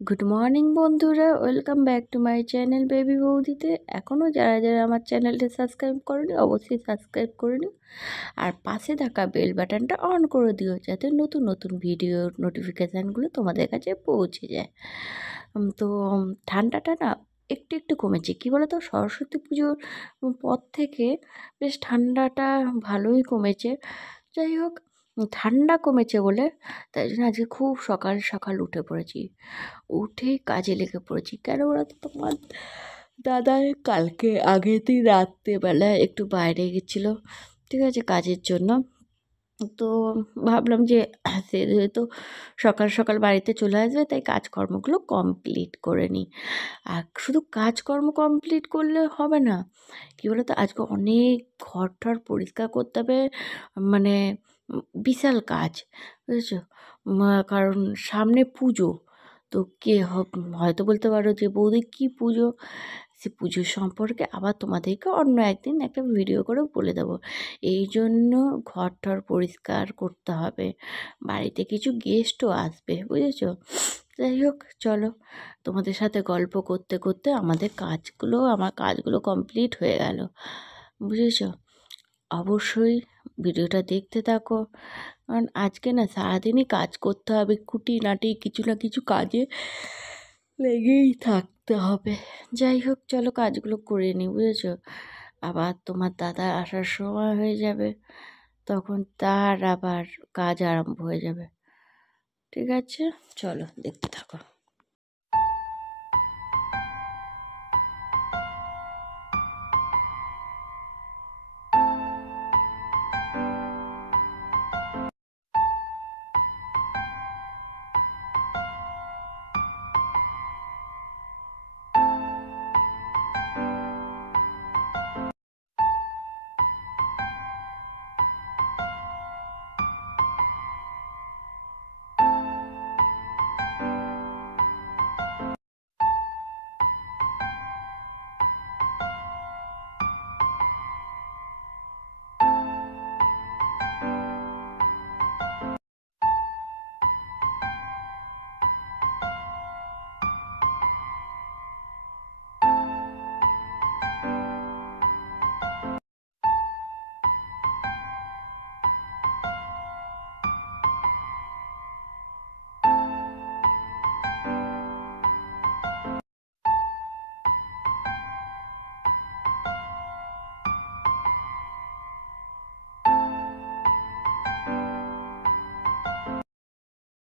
Good morning বন্ধুরা, welcome back to my channel baby বৌদিতে। এখনও যারা যারা আমার চ্যানেলটা সাবস্ক্রাইব করেনি অবশ্যই সাবস্ক্রাইব করে নিও, আর পাশে থাকা বেল বাটনটা অন করে দিও যাতে নতুন নতুন ভিডিওর নোটিফিকেশানগুলো তোমাদের কাছে পৌঁছে যায়। তো ঠান্ডাটা না একটু একটু কমেছে, কী বলো তো, সরস্বতী পুজোর পর থেকে বেশ ঠান্ডাটা ভালোই কমেছে। যাই হোক, ঠান্ডা কমেছে বলে তাই জন্য আজকে খুব সকাল সকাল উঠে পড়েছি। উঠেই কাজে লেগে পড়েছি। কেন বলো তো, তোমার দাদা কালকে আগের দিন রাত্রেবেলা একটু বাইরে গেছিলো, ঠিক আছে, কাজের জন্য। তো ভাবলাম যে সে যেহেতু সকাল সকাল বাড়িতে চলে আসবে তাই কাজকর্মগুলো কমপ্লিট করে নিই। আর শুধু কাজকর্ম কমপ্লিট করলে হবে না, কী বলো তো, আজকে অনেক ঘর টর পরিষ্কার করতে হবে, মানে বিশাল কাজ, বুঝেছো। কারণ সামনে পুজো। তো হয়তো বলতে পারো যে বৌদি কী পুজো, সে পুজোর সম্পর্কে আবার তোমাদেরকে অন্য একদিন একটা ভিডিও করে বলে দেবো। এই জন্য ঘর টর পরিষ্কার করতে হবে, বাড়িতে কিছু গেস্টও আসবে, বুঝেছো। যাই হোক, চলো, তোমাদের সাথে গল্প করতে করতে আমার কাজগুলো কমপ্লিট হয়ে গেল, বুঝেছো। অবশ্যই ভিডিওটা দেখতে থাকো, কারণ আজকে না সারাদিনই কাজ করতে হবে, খুঁটিনাটি কিছু না কিছু কাজে লেগেই থাকতে হবে। যাই হোক, চলো কাজগুলো করে নিই, বুঝেছো। আবার তোমার দাদা আসার সময় হয়ে যাবে, তখন তার আবার কাজ আরম্ভ হয়ে যাবে। ঠিক আছে, চলো দেখতে থাকো।